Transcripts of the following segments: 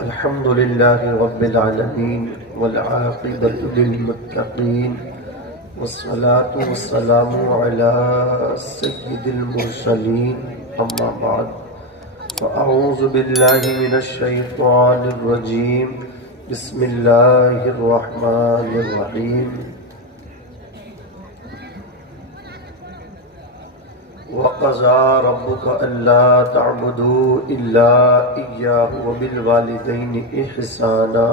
الحمد لله رب العالمين والعاقبة للمتقين والصلاة والسلام على سيد المرسلين أما بعد فأعوذ بالله من الشيطان الرجيم بسم الله الرحمن الرحيم وَقَضَى رَبُّكَ أَلَّا تَعْبُدُوا إِلَّا إِيَّاهُ وَبِالْوَالِدَيْنِ إِحْسَانًا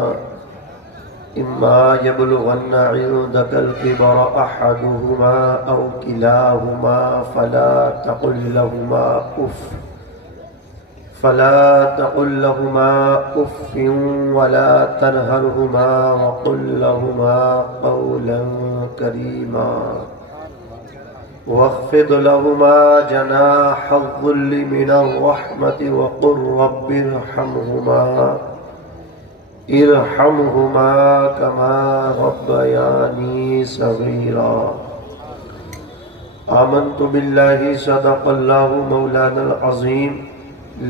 إِمَّا يَبْلُغَنَّ عِندَكَ الْكِبَرَ أَحَدُهُمَا أَوْ كِلَاهُمَا فَلَا تَقُل لَّهُمَا أُفٍّ وَلَا تَنْهَرْهُمَا وَقُل لَّهُمَا قَوْلًا كَرِيمًا واخفض لهما جناح الذل من الرحمة وقل رب ارحمهما كما ربياني صغيرا آمنت بالله صدق الله مولانا العظيم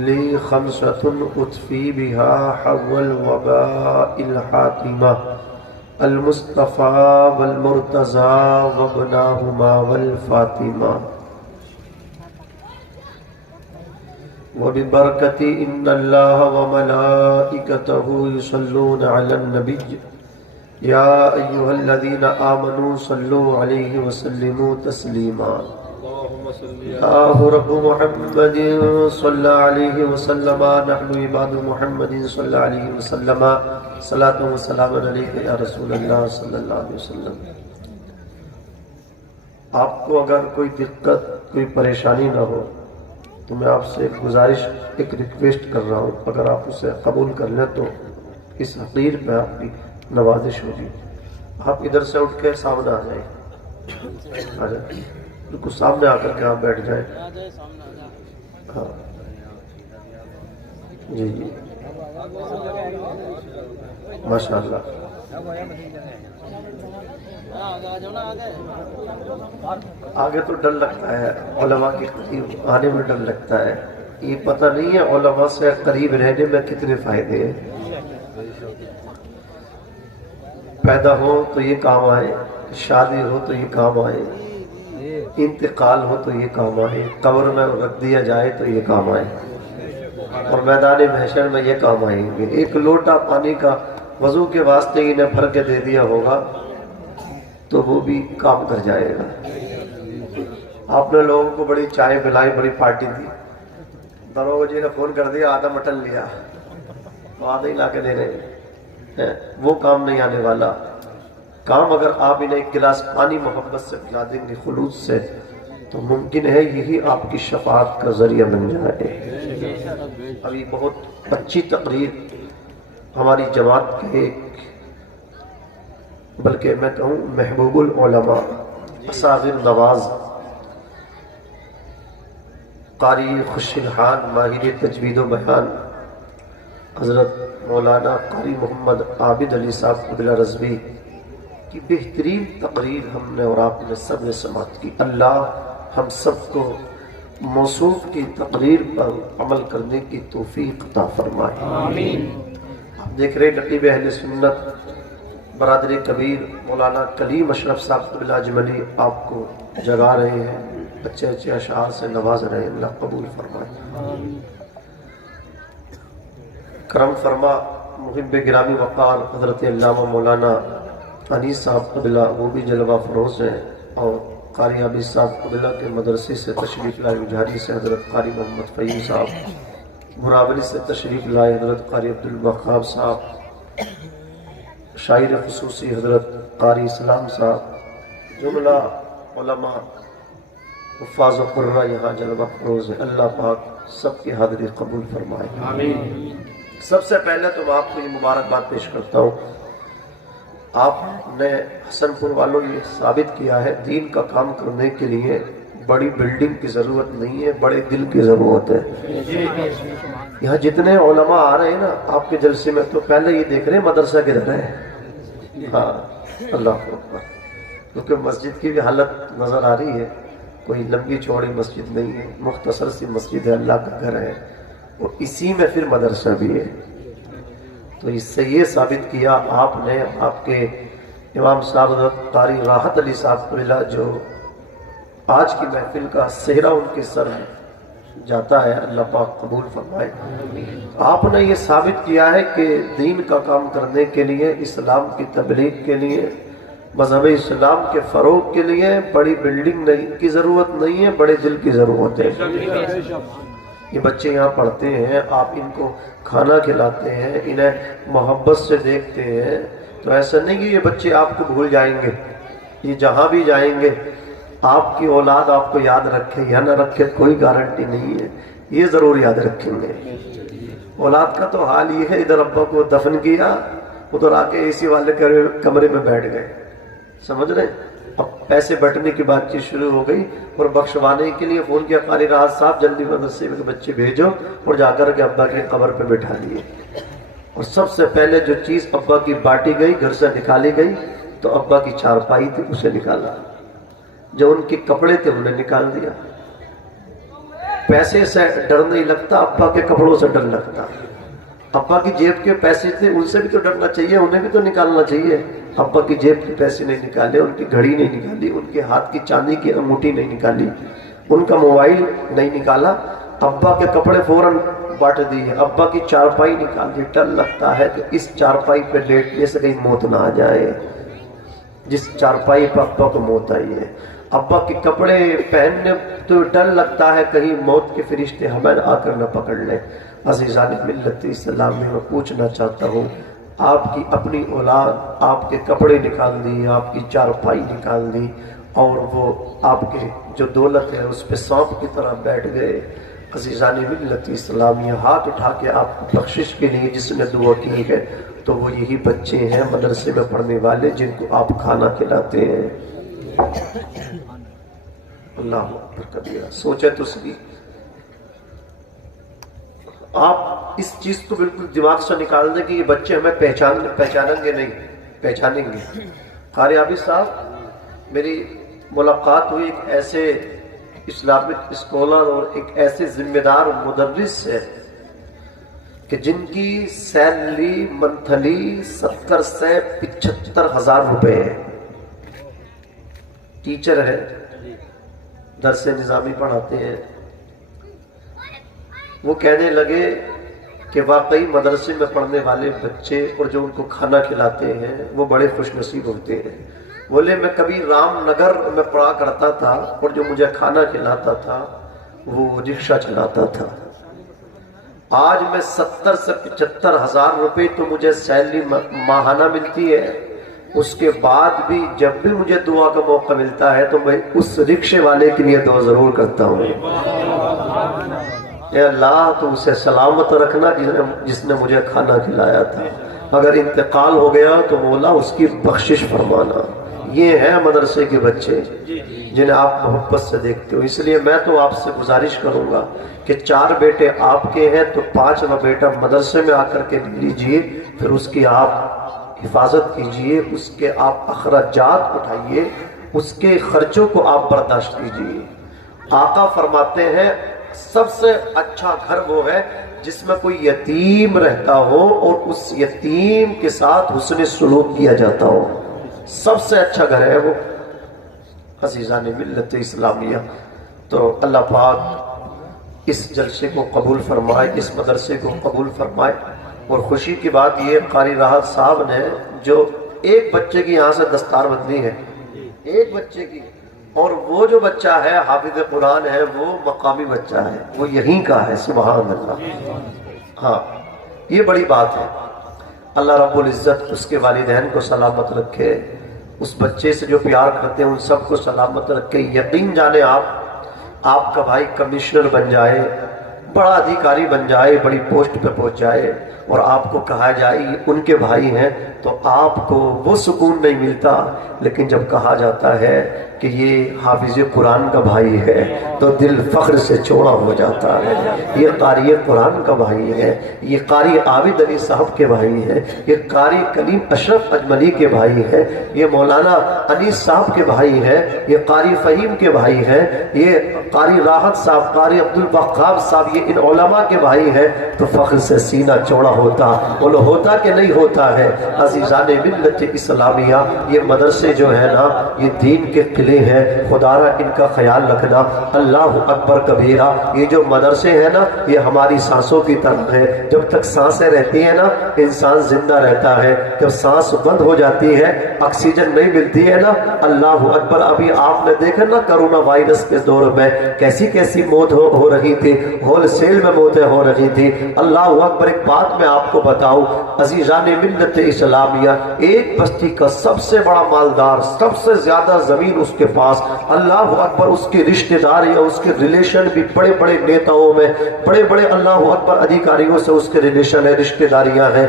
لي خمسة أطفي بها حر الوباء الحاتمة المصطفى والمرتضى وابناهما والفاطمة وببركة إن الله وملائكته يصلون على النبي يا أيها الذين آمنوا صلوا عليه وسلموا تسليما الله رب محمد صلى عليه وسلم نحن عباد محمد صلى عليه وسلم صلاة و سلام علیکہ یا رسول اللہ صلی اللہ علیہ وسلم۔ آپ کو اگر کوئی دقت کوئی پریشانی نہ ہو تو میں آپ سے ایک گزارش ایک ریکویسٹ کر رہا ہوں، اگر آپ اسے قبول کر لیں تو اس حقیر پہ آپ کی نوازش ہوگی۔ آپ ادھر سے اٹھ کے سامنے آ جائیں، آ جائیں بالکل سامنے آ کر کے آپ بیٹھ جائیں۔ ہاں جی جی ماشاءاللہ۔ آگے تو ڈر لگتا ہے، علماء کے قریب آنے میں ڈر لگتا ہے، یہ پتہ نہیں ہے علماء سے قریب رہنے میں کتنے فائدے ہیں۔ پیدا ہو تو یہ کام آئے، شادی ہو تو یہ کام آئے، انتقال ہو تو یہ کام آئے، قبر میں رکھ دیا جائے تو یہ کام آئے، اور میدان محشر میں یہ کام آئیں گے۔ ایک لوٹا پانی کا وضو کے واسطے انہیں بھر کے دے دیا ہوگا تو وہ بھی کام کر جائے گا۔ آپ نے لوگوں کو بڑی چائے پلائی، بڑی پارٹی دی، دروگا جی نے فون کر دیا آدھا مٹن لیا تو آدھا ہی لا کے دے رہے ہیں، وہ کام نہیں آنے والا۔ کام اگر آپ انہیں ایک گلاس پانی محبت سے پلا دیں گے خلوص سے تو ممکن ہے یہی آپ کی شفاعت کا ذریعہ بن جائے۔ ابھی بہت اچھی تقریر ہماری جماعت کے ایک بلکہ میں کہوں محبوب العلماء اصاغر نواز قاری خوش الحال ماہر تجوید و بیان حضرت مولانا قاری محمد عابد علی صاحب قبلہ رضوی کی بہترین تقریر ہم نے اور آپ نے سب نے سماعت کی۔ اللہ ہم سب کو موصوف کی تقریر پر عمل کرنے کی توفیق عطا فرمائے، آمین۔ آپ دیکھ رہے نقیب اہل سنت برادری کبیر مولانا کلیم اشرف صاحب قبلہ اجملی آپ کو جگا رہے ہیں، اچھے اچھے اشعار سے نواز رہے ہیں، اللہ قبول فرمائے، کرم فرما۔ محب گرامی وقار حضرت علامہ مولانا انیس صاحب قبلہ وہ بھی جلوہ فروز ہیں، اور قاری عابد صاحب قبلہ کے مدرسے سے تشریف لائے مجھاری سے حضرت قاری محمد فہیم صاحب، بھراولی سے تشریف لائے حضرت قاری عبدالوہاب صاحب، شاعر خصوصی حضرت قاری اسلام صاحب، جملہ علماء حفاظ و قرہ یہاں جلوہ فروز ہیں۔ اللہ پاک سب کی حاضری قبول فرمائے، آمین۔ سب سے پہلے تو میں آپ کو یہ مبارکباد پیش کرتا ہوں، آپ نے حسن پور والوں یہ ثابت کیا ہے دین کا کام کرنے کے لیے بڑی بلڈنگ کی ضرورت نہیں ہے، بڑے دل کی ضرورت ہے۔ یہاں جتنے علماء آ رہے ہیں نا آپ کے جلسے میں تو پہلے یہ دیکھ رہے ہیں مدرسہ کدھر ہے۔ ہاں اللہ اکبر، کیونکہ مسجد کی بھی حالت نظر آ رہی ہے، کوئی لمبی چوڑی مسجد نہیں ہے، مختصر سی مسجد ہے، اللہ کا گھر ہے، اور اسی میں پھر مدرسہ بھی ہے۔ تو اس سے یہ ثابت کیا آپ نے، آپ کے امام صاحب حضرت قاری راحت علی صاحب کو ملا، جو آج کی محفل کا سہرا ان کے سر میں جاتا ہے، اللہ پاک قبول فرمائے۔ آپ نے یہ ثابت کیا ہے کہ دین کا کام کرنے کے لیے، اسلام کی تبلیغ کے لیے، مذہب اسلام کے فروغ کے لیے بڑی بلڈنگ کی ضرورت نہیں ہے، بڑے دل کی ضرورت ہے۔ یہ بچے یہاں پڑھتے ہیں، آپ ان کو کھانا کھلاتے ہیں، انہیں محبت سے دیکھتے ہیں، تو ایسا نہیں کہ یہ بچے آپ کو بھول جائیں گے۔ یہ جہاں بھی جائیں گے آپ کی اولاد آپ کو یاد رکھے یا نہ رکھے کوئی گارنٹی نہیں ہے، یہ ضرور یاد رکھیں گے۔ اولاد کا تو حال یہ ہے، ادھر ابا کو دفن کیا، ادھر آ کے اے سی والے کمرے میں بیٹھ گئے، سمجھ رہے ہیں؟ اب پیسے بٹنے کی بات چیت شروع ہو گئی، اور بخشوانے کے لیے فون کیا قاری راحت صاحب جلدی مدرسے میں بچے بھیجو، اور جا کر کے ابا کی قبر پہ بٹھا دیے۔ اور سب سے پہلے جو چیز ابا کی بانٹی گئی، گھر سے نکالی گئی، تو ابا کی چارپائی تھی، اسے نکالا۔ جو ان کے کپڑے تھے انہیں نکال دیا۔ پیسے سے ڈر نہیں لگتا، ابا کے کپڑوں سے ڈر لگتا۔ ابا کی جیب کے پیسے تھے، ان سے بھی تو ڈرنا چاہیے، انہیں بھی تو نکالنا چاہیے۔ ابا کی جیب کے پیسے نہیں نکالے، ان کی گھڑی نہیں نکالی، ان کے ہاتھ کی چاندی کی انگوٹھی نہیں نکالی، ان کا موبائل نہیں نکالا، ابا کے کپڑے فوراً بانٹ دیے، ابا کی چارپائی نکال دی۔ ڈر لگتا ہے کہ اس چارپائی پہ لیٹنے سے کہیں موت نہ آ جائے، جس چارپائی پہ ابا کو موت آئی ہے۔ ابا کے کپڑے پہننے تو ڈر لگتا ہے کہیں موت کے فرشتے ہمیں آ کر نہ پکڑ لیں۔ عزیزان ملت اسلام میں پوچھنا چاہتا ہوں، آپ کی اپنی اولاد آپ کے کپڑے نکال دی، آپ کی چارپائی نکال دی، اور وہ آپ کے جو دولت ہے اس پہ سانپ کی طرح بیٹھ گئے۔ عزیزان ملت اسلام، یہ ہاتھ اٹھا کے آپ کو بخشش کے لیے جس نے دعا کی ہے، تو وہ یہی بچے ہیں مدرسے میں پڑھنے والے جن کو آپ کھانا کھلاتے ہیں۔ اللہ اکبر کبیرہ، سوچے تو صحیح۔ آپ اس چیز کو بالکل دماغ سے نکال دیں کہ یہ بچے ہمیں پہچانیں گے نہیں، پہچانیں گے۔ قاری عابد صاحب، میری ملاقات ہوئی ایک ایسے اسلامک اسکالر اور ایک ایسے ذمہ دار مدرس سے کہ جن کی سیلری منتھلی 70 سے 75,000 روپے ہے، ٹیچر ہے، درس نظامی پڑھاتے ہیں۔ وہ کہنے لگے کہ واقعی مدرسے میں پڑھنے والے بچے اور جو ان کو کھانا کھلاتے ہیں وہ بڑے خوش نصیب ہوتے ہیں۔ بولے میں کبھی رام نگر میں پڑھا کرتا تھا، اور جو مجھے کھانا کھلاتا تھا وہ رکشہ چلاتا تھا۔ آج میں 70 سے 75,000 روپے تو مجھے سیلری ماہانہ ملتی ہے، اس کے بعد بھی جب بھی مجھے دعا کا موقع ملتا ہے تو میں اس رکشے والے کے لیے دعا ضرور کرتا ہوں، اے اللہ تو اسے سلامت رکھنا جس نے مجھے کھانا کھلایا تھا، اگر انتقال ہو گیا تو مولا اس کی بخشش فرمانا۔ یہ ہیں مدرسے کے بچے جنہیں آپ محبت سے دیکھتے ہو۔ اس لیے میں تو آپ سے گزارش کروں گا کہ 4 بیٹے آپ کے ہیں تو 5واں بیٹا مدرسے میں آ کر کے لیجئے، پھر اس کی آپ حفاظت کیجئے، اس کے آپ اخراجات اٹھائیے، اس کے خرچوں کو آپ برداشت کیجئے۔ آقا فرماتے ہیں سب سے اچھا گھر وہ ہے جس میں کوئی یتیم رہتا ہو اور اس یتیم کے ساتھ حسن سلوک کیا جاتا ہو، سب سے اچھا گھر ہے وہ۔ عزیزان ملت اسلامیہ، تو اللہ پاک اس جلسے کو قبول فرمائے، اس مدرسے کو قبول فرمائے۔ اور خوشی کی بات یہ قاری راحت صاحب نے جو ایک بچے کی یہاں سے دستار بندی ہے، ایک بچے کی، اور وہ جو بچہ ہے حافظ قرآن ہے، وہ مقامی بچہ ہے، وہ یہیں کا ہے، سبحان اللہ۔ ہاں یہ بڑی بات ہے۔ اللہ رب العزت اس کے والدین کو سلامت رکھے، اس بچے سے جو پیار کرتے ہیں ان سب کو سلامت رکھے۔ یقین جانے آپ کا بھائی کمشنر بن جائے، بڑا ادھیکاری بن جائے، بڑی پوسٹ پہ پہنچ جائے، اور آپ کو کہا جائے ان کے بھائی ہیں، تو آپ کو وہ سکون نہیں ملتا۔ لیکن جب کہا جاتا ہے کہ یہ حافظ قرآن کا بھائی ہے تو دل فخر سے چوڑا ہو جاتا ہے، یہ قاری قرآن کا بھائی ہے، یہ قاری عابد علی صاحب کے بھائی ہے، یہ قاری کلیم اشرف اجملی کے بھائی ہے، یہ مولانا انیس صاحب کے بھائی ہے، یہ قاری فہیم کے بھائی ہے، یہ قاری راحت صاحب، قاری عبدالوہاب صاحب، یہ ان علماء کے بھائی ہیں، تو فخر سے سینہ چوڑا ہوتا، بولو ہوتا کہ نہیں ہوتا ہے؟ عزیزان ملت اسلامیہ، یہ مدرسے جو ہے نا یہ دین کے قلعے ہیں، خدا را ان کا خیال رکھنا۔ اللہ اکبر کبیرہ، یہ جو مدرسے ہیں نا یہ ہماری سانسوں کی طرح ہے، جب تک سانسیں رہتی ہیں نا انسان زندہ رہتا ہے، جب سانس بند ہو جاتی ہے آکسیجن نہیں ملتی ہے نا، اللہ اکبر۔ ابھی آپ نے دیکھا نا کرونا وائرس کے دور میں کیسی کیسی موت ہو رہی تھی، ہول سیل میں موتیں ہو رہی تھی، اللہ اکبر۔ ایک بات میں آپ کو بتاؤں عزیزان ملت اسلامیہ، ایک بستی کا سب سے بڑا مالدار، سب سے زیادہ زمین اس کے پاس، اللہ اکبر، اس کی رشتہ داریاں، اس کے ریلیشن بھی بڑے بڑے نیتاؤں میں، بڑے بڑے اللہ اکبر ادھیکاریوں سے اس کے ریلیشن ہے، رشتہ داریاں ہیں۔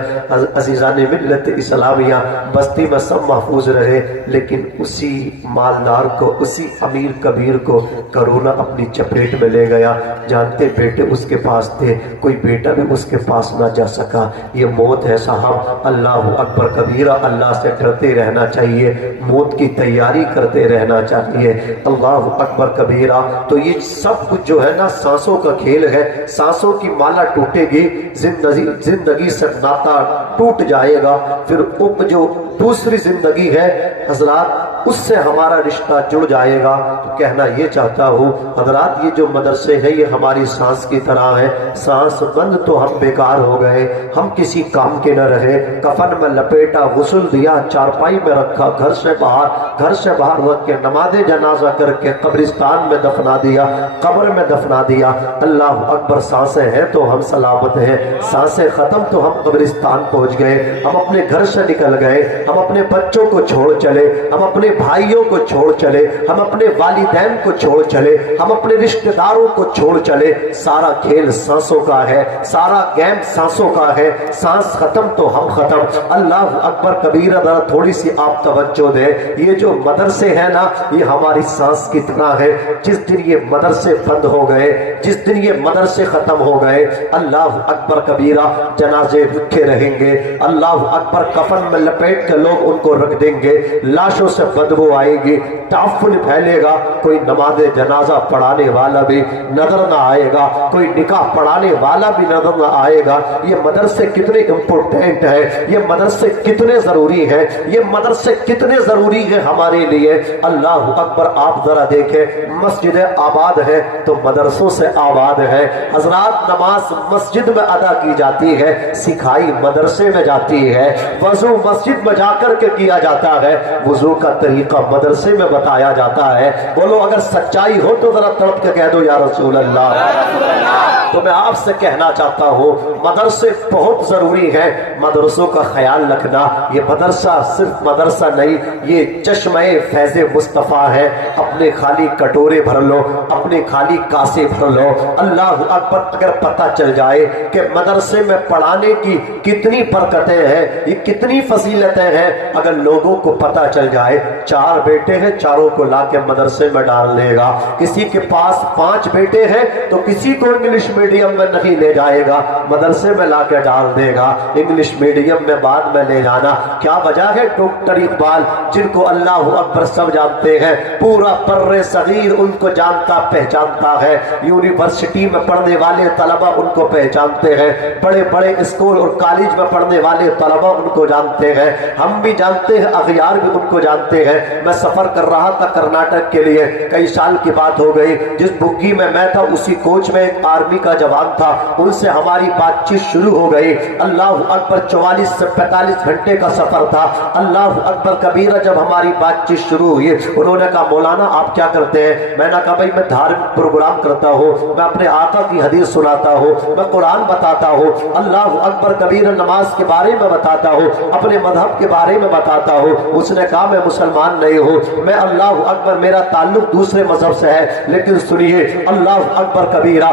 عزیزان ملت اسلامیہ، بستی میں سب محفوظ رہے، لیکن اسی مالدار کو، اسی امیر کبیر کو کرونا اپنی چپیٹ میں لے گیا۔ جانتے بیٹے اس کے پاس تھے، کوئی بیٹا بھی اس کے پاس نہ جا سکا۔ یہ موت ہے صاحب، اللہ اکبر کبیرہ۔ اللہ سے ڈرتے رہنا چاہیے، موت کی تیاری کرتے رہنا چاہیے، اللہ اکبر کبیرہ۔ تو یہ سب کچھ جو ہے نا سانسوں کا کھیل ہے، سانسوں کی مالا ٹوٹے گی، زندگی سے ناتا ٹوٹ جائے گا، پھر جو دوسری زندگی ہے حضرات اس سے ہمارا رشتہ جڑ جائے گا۔ تو کہنا یہ چاہتا ہوں حضرات، یہ جو مدرسے ہیں یہ ہماری سانس کی طرح ہے، سانس بند تو ہم بیکار ہو گئے، ہم کسی کام کے نہ رہے۔ کفن میں لپیٹا، غسل دیا، چارپائی میں رکھا، گھر سے باہر رکھ کے نماز جنازہ کر کے قبرستان میں دفنا دیا، قبر میں دفنا دیا۔ اللہ اکبر، سانسیں ہیں تو ہم سلامت ہیں، سانسیں ختم تو ہم قبرستان پہنچ گئے، ہم اپنے گھر سے نکل گئے، ہم اپنے بچوں کو چھوڑ چلے، ہم اپنے بھائیوں کو چھوڑ چلے، ہم اپنے والدین کو چھوڑ چلے، ہم اپنے رشتہ داروں کو چھوڑ چلے۔ سارا کھیل سانسوں کا ہے، سارا گیم سانسوں کا ہے، سانس ختم تو ہم ختم۔ اللہ اکبر کبیرہ، ذرا تھوڑی سی آپ توجہ دیں، یہ جو مدرسے ہیں نا یہ ہماری سانس کی طرح ہے۔ جس دن یہ مدرسے بند ہو گئے، جس دن یہ مدرسے ختم ہو گئے، اللہ اکبر کبیرہ، جنازے رکھے رہیں گے، اللہ اکبر، کفن میں لپیٹ کے لوگ ان کو رکھ دیں گے، لاشوں سے بدبو آئے گی، تعفن پھیلے گا، کوئی نماز جنازہ پڑھانے والا بھی نظر نہ آئے گا، کوئی نکاح پڑھانے والا بھی نظر نہ آئے گا۔ یہ مدرسے کتنے امپورٹنٹ ہیں، یہ مدرسے کتنے ضروری ہیں، یہ مدرسے کتنے ضروری ہیں ہمارے لیے۔ اللہ اکبر، آپ ذرا دیکھیں، مسجد آباد ہے تو مدرسوں سے آباد ہے۔ حضرات، نماز مسجد میں ادا کی جاتی ہے، سکھائی مدرسے میں جاتی ہے، وضو مسجد میں جا کر کے کیا جاتا ہے، وضو کا طریقہ مدرسے میں بتایا جاتا ہے۔ بولو اگر سچائی ہو تو ذرا تڑپ کے کہہ دو یا رسول اللہ۔ تو میں آپ سے کہنا چاہتا ہوں مدرسے بہت ضروری ہیں، مدرسوں کا خیال رکھنا۔ یہ مدرسہ صرف مدرسہ نہیں، یہ چشمہ فیض مصطفیٰ ہے۔ اپنے خالی کٹورے بھر لو، اپنے خالی کاسے بھر لو، اللہ اکبر۔ اگر پتہ چل جائے کہ مدرسے میں پڑھانے کی کتنی برکتیں ہیں، یہ کتنی فضیلتیں ہیں، اگر لوگوں کو پتہ چل جائے، 4 بیٹے ہیں، چاروں کو لا کے مدرسے میں ڈال لے گا، کسی کے پاس 5 بیٹے ہیں تو کسی کو انگلش میڈیم میں نہیں لے جائے گا، مدرسے میں لا کے ڈال دے گا، انگلش میڈیم میں بعد میں لے جانا۔ کیا وجہ ہے؟ ڈاکٹر اقبال، جن کو اللہ اکبر سب جانتے ہیں، پورا بر صغیر ان کو جانتا پہچانتا ہے، یونیورسٹی میں پڑھنے والے طلبہ ان کو پہچانتے ہیں، بڑے بڑے اسکول اور کالج میں پڑھنے والے طلبہ ان کو جانتے ہیں، ہم بھی جانتے ہیں، اغیار بھی ان کو جانتے ہیں۔ میں سفر کر رہا تھا کرناٹک کے لیے، کئی سال کی بات ہو گئی، جس بگی میں تھا اسی کوچ میں ایک آرمی کا جوان تھا، ان سے ہماری بات چیت شروع ہو گئی۔ اللہ اکبر، 44 سے 45 گھنٹے کا سفر تھا۔ اللہ اکبر کبیرہ، جب ہماری بات چیت شروع ہوئی انہوں نے کہا مولانا آپ کیا کرتے ہیں؟ میں نے کہا بھائی میں دھارمک پروگرام کرتا ہوں، میں اپنے آقا کی حدیث سناتا ہوں، میں قرآن بتاتا ہوں، اللہ اکبر کبیرہ، نماز کے بارے میں بتاتا ہوں، اپنے مذہب کے بارے میں بتاتا ہوں۔ اس نے کہا میں مسلمان نہیں ہوں، میں اللہ اکبر، میرا تعلق دوسرے مذہب سے ہے، لیکن سنیے اللہ اکبر کبیرہ،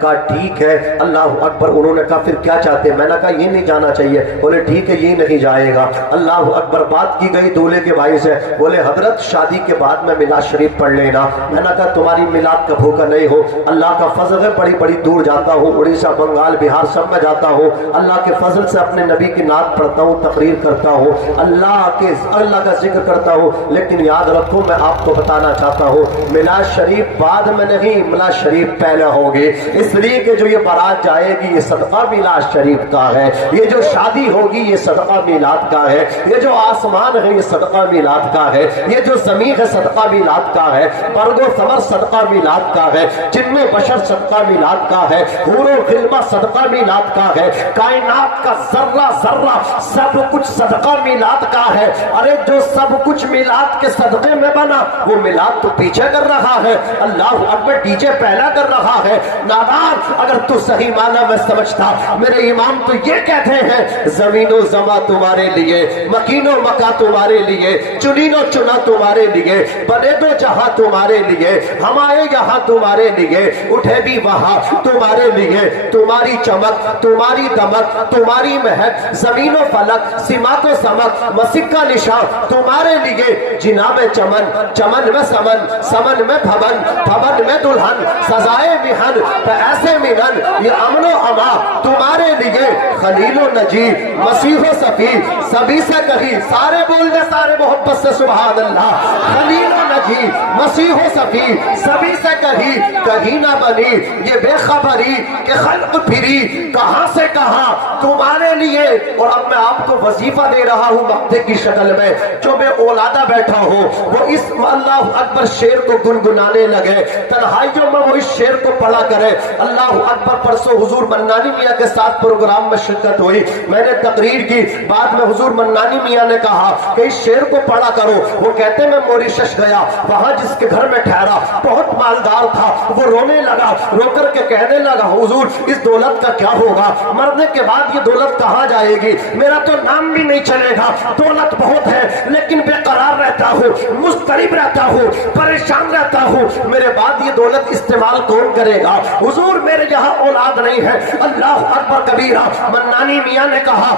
کہا ٹھیک ہے، اللہ اکبر۔ انہوں نے کہا پھر کیا چاہتے ہیں؟ میں نے کہا یہ نہیں جانا چاہیے۔ بولے ٹھیک ہے یہ نہیں جائے گا۔ اللہ اکبر۔ بات کی گئی دولہے کے بھائی سے، بولے حضرت شادی کے بعد میں میلاد شریف پڑھ لینا۔ میں نے کہا تمہاری میلاد کا بھوکا نہیں ہو، اللہ کا فضل ہے، بڑی بڑی دور جاتا ہوں، اڑیسہ بنگال بہار سب میں جاتا ہوں، اللہ کے فضل سے اپنے نبی کی نعت پڑھتا ہوں، تقریر کرتا ہوں، اللہ کا ذکر کرتا ہوں۔ لیکن یاد رکھو میں آپ کو بتانا چاہتا ہوں میلاد شریف بعد میں نہیں، میلاد شریف پہلے ہوگی، اس لیے کہ جو یہ بارات جائے گی یہ صدقہ میلاد شریف کا ہے، یہ جو شادی ہوگی یہ صدقہ میلاد کا ہے، یہ جو آسمان ہے یہ صدقہ میلاد کا ہے، یہ جو زمین ہے صدقہ میلاد کا ہے، برگ و ثمر صدقہ میلاد کا ہے، جن میں بشر صدقہ میلاد کا ہے، حور و غلمہ صدقہ میلاد کا ہے، کائنات کا ذرہ ذرہ سب کچھ صدقہ میلاد کا ہے۔ ارے جو سب کچھ میلاد کے صدقے میں بنا وہ میلاد تو پیچھے کر رہا ہے، اللہ اکبر ڈی جے پہلا کر رہا ہے۔ نادان اگر تو صحیح معنی میں سمجھتا، میرے امام تو یہ کہتے ہیں زمین و زماں تمہارے لیے، مکین و مکا تمہارے لیے، چنین و چنا تمہارے لیے، بنے دو جہاں تمہارے لیے، ہم آئے یہاں تمہارے لیے، اٹھے بھی وہاں تمہارے لیے، تمہاری چمک تمہاری دمک تمہاری مہک، زمین و فلک سماق و سمک مسک کا نشان تمہارے لیے، جناب چمن چمن میں سمن سمن میں بھون بھون میں دلہن، سزائے مہن ایسے مہن، یہ امن و اما تمہارے لیے، خلیل و نجی مسیح و صفی سبھی سے کہیں، سارے بول دے سارے محبت سے سبحان اللہ، خلیل و نجی مسیح و صفی سبھی سے کہیں نہ بنی یہ بے خبری کہ خلق پھری کہاں سے کہاں تمہارے لیے۔ اور اب میں آپ کو وظیفہ دے رہا ہوں مقطع کی شکل میں، جو میں اولادہ بیٹھا ہوں وہ اس اللہ اکبر شعر کو گنگنانے لگے، تنہائیوں میں وہ اس شعر کو پڑھا کرے۔ اللہ اکبر۔ پرسوں حضور منانی میاں کے ساتھ پروگرام میں شرکت ہوئی، میں نے تقریر کی، بعد میں حضور منانی میاں نے کہا کہ اس شعر کو پڑھا کرو۔ وہ کہتے میں موریشس گیا، وہاں جس کے گھر میں ٹھہرا بہت مالدار تھا، وہ رونے لگا، رو کر کے کہنے لگا حضور اس دولت کا کیا ہوگا، مرنے کے بعد یہ دولت کہاں جائے گی، میرا تو نام بھی نہیں چلے گا، دولت بہت ہے لیکن بے قرار رہتا ہوں، مضطرب رہتا ہوں، پریشان رہتا ہوں، میرے بعد یہ دولت استعمال کون کرے گا، حضور میرے یہاں اولاد نہیں ہے۔ اللہ اکبر کبیرہ۔ منانی میاں نے کہا،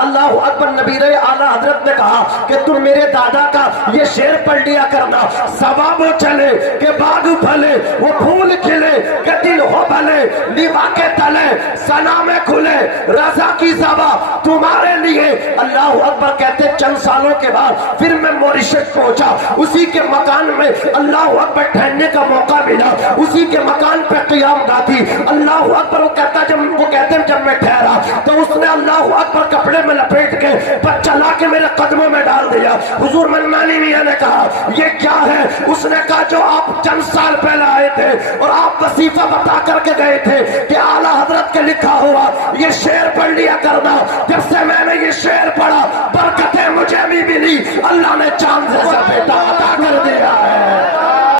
اللہ اکبر، نبیر اعلیٰ حضرت نے کہا کہ تم میرے دادا کا یہ شعر پڑھ لیا کرنا، ثواب چلے کہ باغ پھلے، وہ پھول کھلے کہ دل ہو بھلے، لیوا کے تلے سنا میں کھلے، رضا کی زبا تمہارے لیے۔ اللہ اکبر۔ کہتے چند سالوں کے بعد پھر میں موریشس پہنچا، اسی کے مکان میں اللہ اکبر ٹھہرنے کا موقع ملا، اسی کے مکان پہ قیام گاہ تھی۔ اللہ اکبر۔ وہ کہتے جب میں ٹھہرا تو اس نے اللہ اکبر کپڑے میں لپیٹ کے بچہ لا کے میرے قدموں میں ڈال دیا۔ حضور منانی میاں نے کہا یہ کیا ہے؟ اس نے کہا جو آپ چند سال پہلے آئے تھے اور آپ وظیفہ بتا کر کے گئے تھے کہ اعلیٰ حضرت کے لکھا ہوا یہ شعر پڑھ لیا کرنا، جب سے میں نے یہ شعر پڑھا برکتیں مجھے بھی ملی، اللہ نے چاند جیسا بیٹا عطا کر دیا ہے۔